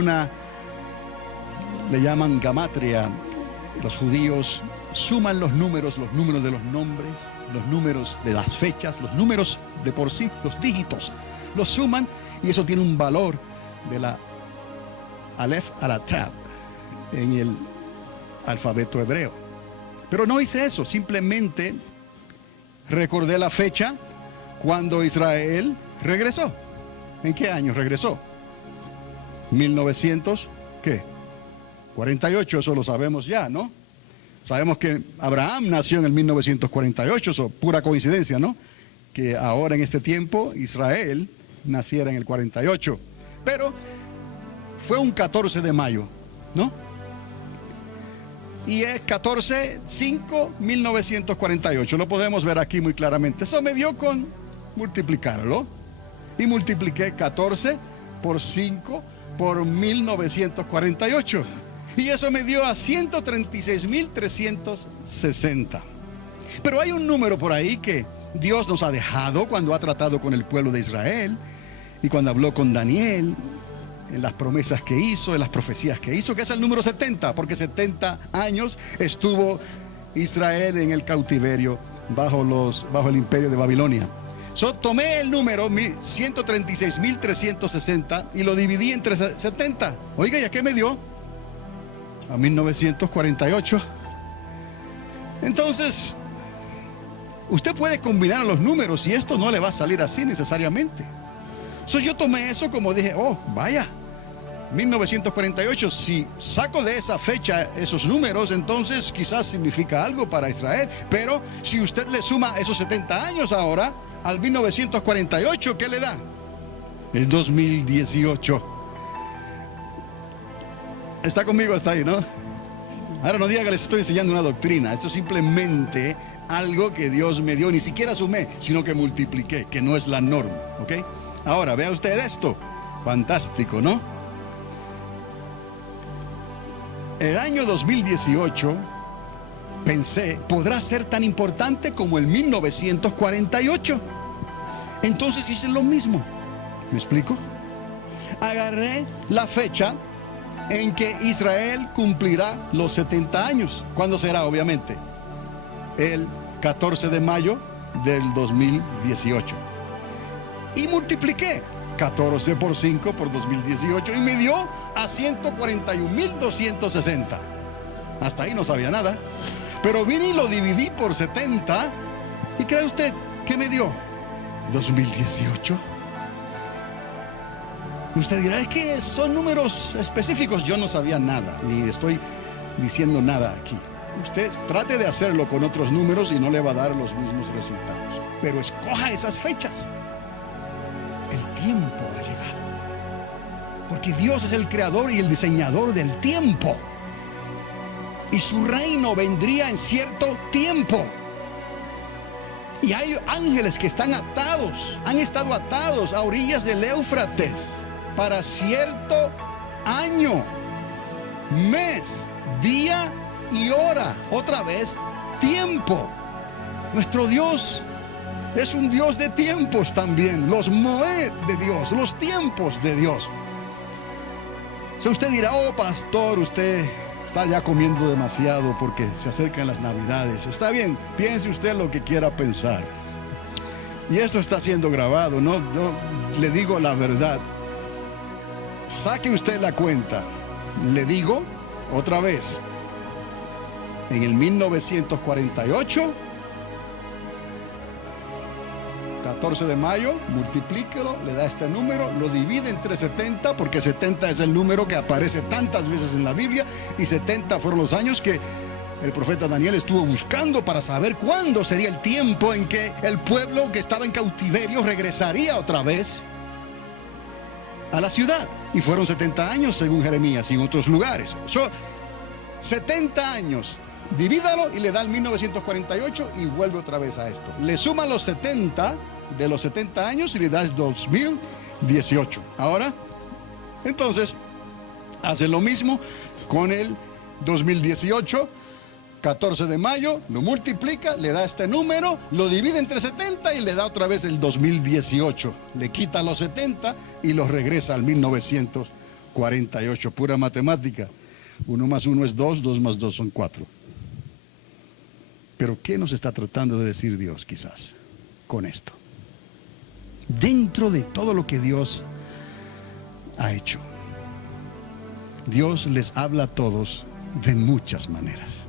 le llaman gamatria, los judíos suman los números de los nombres, los números de las fechas, los números de por sí, los dígitos, los suman y eso tiene un valor de la Aleph a la Tab en el alfabeto hebreo. Pero no hice eso, simplemente recordé la fecha cuando Israel regresó. ¿En qué año regresó? 1948, eso lo sabemos ya, ¿no? Sabemos que Abraham nació en el 1948, eso pura coincidencia, ¿no? Que ahora en este tiempo Israel naciera en el 48. Pero fue un 14 de mayo, ¿no? Y es 14/5/1948, lo podemos ver aquí muy claramente. Eso me dio con multiplicarlo. Y multipliqué 14 por 5 por 1948. Y eso me dio a 136.360. Pero hay un número por ahí que Dios nos ha dejado cuando ha tratado con el pueblo de Israel y cuando habló con Daniel, en las promesas que hizo, en las profecías que hizo, que es el número 70, porque 70 años estuvo Israel en el cautiverio bajo el imperio de Babilonia. Tomé el número 136.360 y lo dividí entre 70. Oiga, ¿y a qué me dio? A 1948. Entonces, usted puede combinar los números y esto no le va a salir así necesariamente. Yo tomé eso como dije, oh, vaya, 1948, si saco de esa fecha esos números, entonces quizás significa algo para Israel. Pero si usted le suma esos 70 años ahora al 1948, ¿qué le da? El 2018. Está conmigo hasta ahí, ¿no? Ahora no diga que les estoy enseñando una doctrina. Esto es simplemente algo que Dios me dio. Ni siquiera sumé, sino que multipliqué, que no es la norma, ¿ok? Ahora, vea usted esto. Fantástico, ¿no? El año 2018, pensé, podrá ser tan importante como el 1948. Entonces hice lo mismo. ¿Me explico? Agarré la fecha en que Israel cumplirá los 70 años. ¿Cuándo será? Obviamente el 14 de mayo del 2018. Y multipliqué 14 por 5 por 2018 y me dio a 141.260. Hasta ahí no sabía nada. Pero vine y lo dividí por 70. ¿Y cree usted qué me dio? 2018. Usted dirá, es que son números específicos. Yo no sabía nada, ni estoy diciendo nada aquí. Usted trate de hacerlo con otros números y no le va a dar los mismos resultados. Pero escoja esas fechas. El tiempo ha llegado. Porque Dios es el creador y el diseñador del tiempo. Y su reino vendría en cierto tiempo. Y hay ángeles que están atados, han estado atados a orillas del Éufrates para cierto año, mes, día y hora. Otra vez, tiempo. Nuestro Dios es un Dios de tiempos también. Los moed de Dios, los tiempos de Dios. Usted dirá, oh pastor, usted está ya comiendo demasiado porque se acercan las Navidades. Está bien, piense usted lo que quiera pensar. Y esto está siendo grabado, ¿no? Yo le digo la verdad. Saque usted la cuenta. Le digo otra vez. En el 1948, 14 de mayo, multiplíquelo, le da este número, lo divide entre 70, porque 70 es el número que aparece tantas veces en la Biblia, y 70 fueron los años que el profeta Daniel estuvo buscando para saber cuándo sería el tiempo en que el pueblo que estaba en cautiverio regresaría otra vez a la ciudad. Y fueron 70 años según Jeremías y en otros lugares. 70 años. Divídalo y le da el 1948 y vuelve otra vez a esto. Le suma los 70 de los 70 años y le da el 2018. Ahora, entonces, hace lo mismo con el 2018, 14 de mayo, lo multiplica, le da este número, lo divide entre 70 y le da otra vez el 2018. Le quita los 70 y los regresa al 1948. Pura matemática. 1 más 1 es 2, 2 más 2 son 4. Pero ¿qué nos está tratando de decir Dios quizás con esto? Dentro de todo lo que Dios ha hecho, Dios les habla a todos de muchas maneras.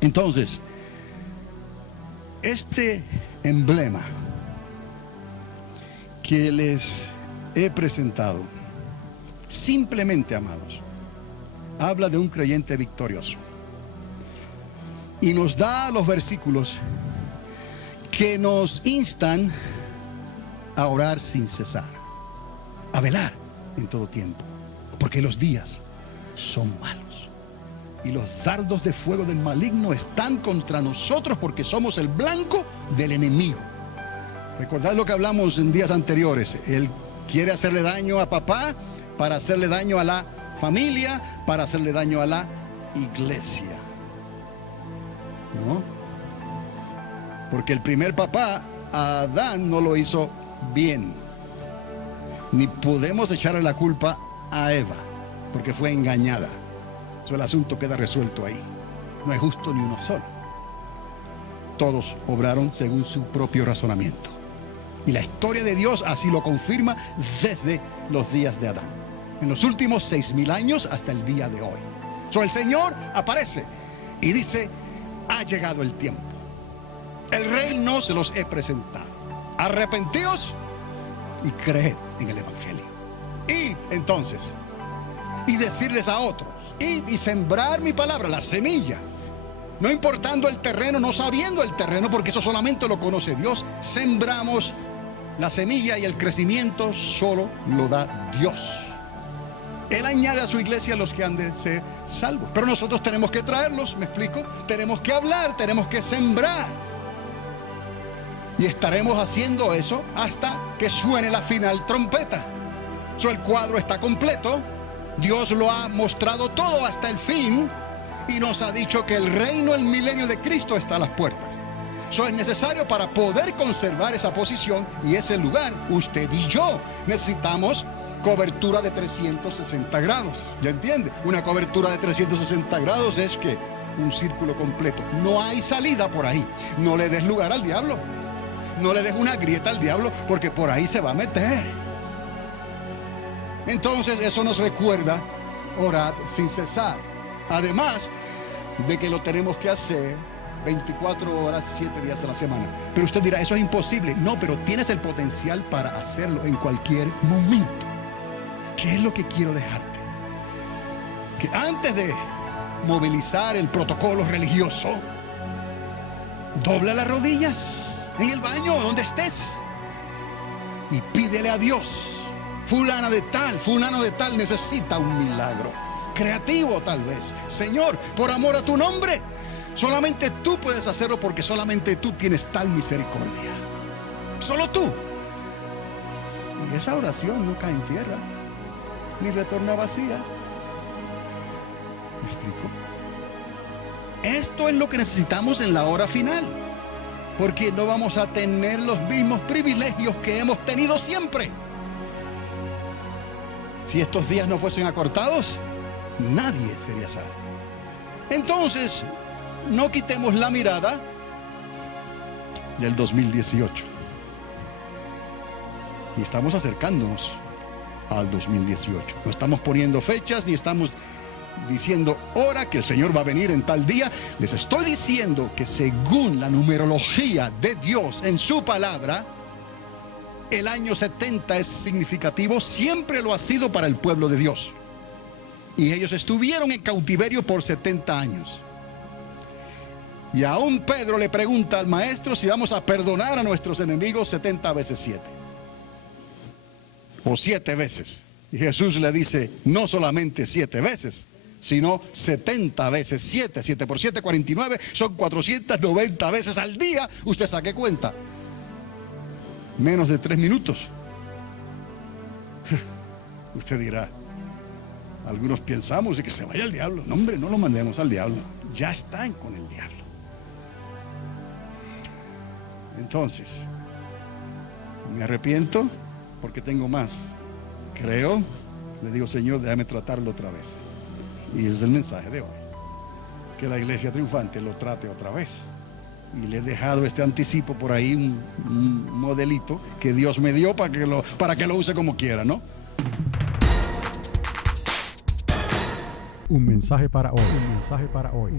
Entonces, este emblema que les he presentado, simplemente, amados, habla de un creyente victorioso. Y nos da los versículos que nos instan a orar sin cesar, a velar en todo tiempo, porque los días son malos y los dardos de fuego del maligno están contra nosotros, porque somos el blanco del enemigo. Recordad lo que hablamos en días anteriores. Él quiere hacerle daño a papá para hacerle daño a la familia, para hacerle daño a la iglesia, ¿no? Porque el primer papá, Adán, no lo hizo bien. Ni podemos echarle la culpa a Eva, porque fue engañada. El asunto queda resuelto ahí. No es justo ni uno solo. Todos obraron según su propio razonamiento. Y la historia de Dios así lo confirma desde los días de Adán, en los últimos 6,000 años hasta el día de hoy. El Señor aparece y dice: ha llegado el tiempo. El reino se los he presentado. Arrepentíos y creed en el evangelio. Y entonces, y decirles a otros, y sembrar mi palabra, la semilla, no importando el terreno, no sabiendo el terreno, porque eso solamente lo conoce Dios. Sembramos la semilla y el crecimiento solo lo da Dios. Él añade a su iglesia los que han de ser salvos, pero nosotros tenemos que traerlos, ¿me explico? Tenemos que hablar, tenemos que sembrar. Y estaremos haciendo eso hasta que suene la final trompeta. El cuadro está completo. Dios lo ha mostrado todo hasta el fin y nos ha dicho que el reino, el milenio de Cristo está a las puertas. Eso es necesario para poder conservar esa posición y ese lugar. Usted y yo necesitamos cobertura de 360 grados. ¿Ya entiende? Una cobertura de 360 grados es que un círculo completo. No hay salida por ahí. No le des lugar al diablo. No le des una grieta al diablo, porque por ahí se va a meter. Entonces eso nos recuerda orar sin cesar. Además de que lo tenemos que hacer 24 horas, 7 días a la semana. Pero usted dirá, eso es imposible. No, pero tienes el potencial para hacerlo en cualquier momento. ¿Qué es lo que quiero dejarte? Que antes de movilizar el protocolo religioso, dobla las rodillas en el baño, donde estés, y pídele a Dios: fulana de tal, fulano de tal necesita un milagro creativo tal vez. Señor, por amor a tu nombre, solamente tú puedes hacerlo, porque solamente tú tienes tal misericordia. Solo tú. Y esa oración no cae en tierra, ni retorna vacía. ¿Me explico? Esto es lo que necesitamos en la hora final, porque no vamos a tener los mismos privilegios que hemos tenido siempre. Si estos días no fuesen acortados, nadie sería salvo. Entonces, no quitemos la mirada del 2018. Y estamos acercándonos al 2018. No estamos poniendo fechas, ni estamos diciendo hora que el Señor va a venir en tal día. Les estoy diciendo que según la numerología de Dios en su palabra, el año 70 es significativo, siempre lo ha sido para el pueblo de Dios. Y ellos estuvieron en cautiverio por 70 años. Y aún Pedro le pregunta al maestro si vamos a perdonar a nuestros enemigos 70 veces 7. O 7 veces. Y Jesús le dice, no solamente 7 veces, sino 70 veces 7. 7 por 7, 49, son 490 veces al día. Usted saque cuenta. Menos de 3 minutos. Usted dirá, algunos pensamos de que se vaya al diablo. No, hombre, no lo mandemos al diablo. Ya están con el diablo. Entonces, me arrepiento porque tengo más. Creo, le digo, Señor, déjame tratarlo otra vez. Y ese es el mensaje de hoy. Que la iglesia triunfante lo trate otra vez. Y le he dejado este anticipo por ahí, un modelito que Dios me dio para que lo use como quiera, ¿no? Un mensaje para hoy. Un mensaje para hoy.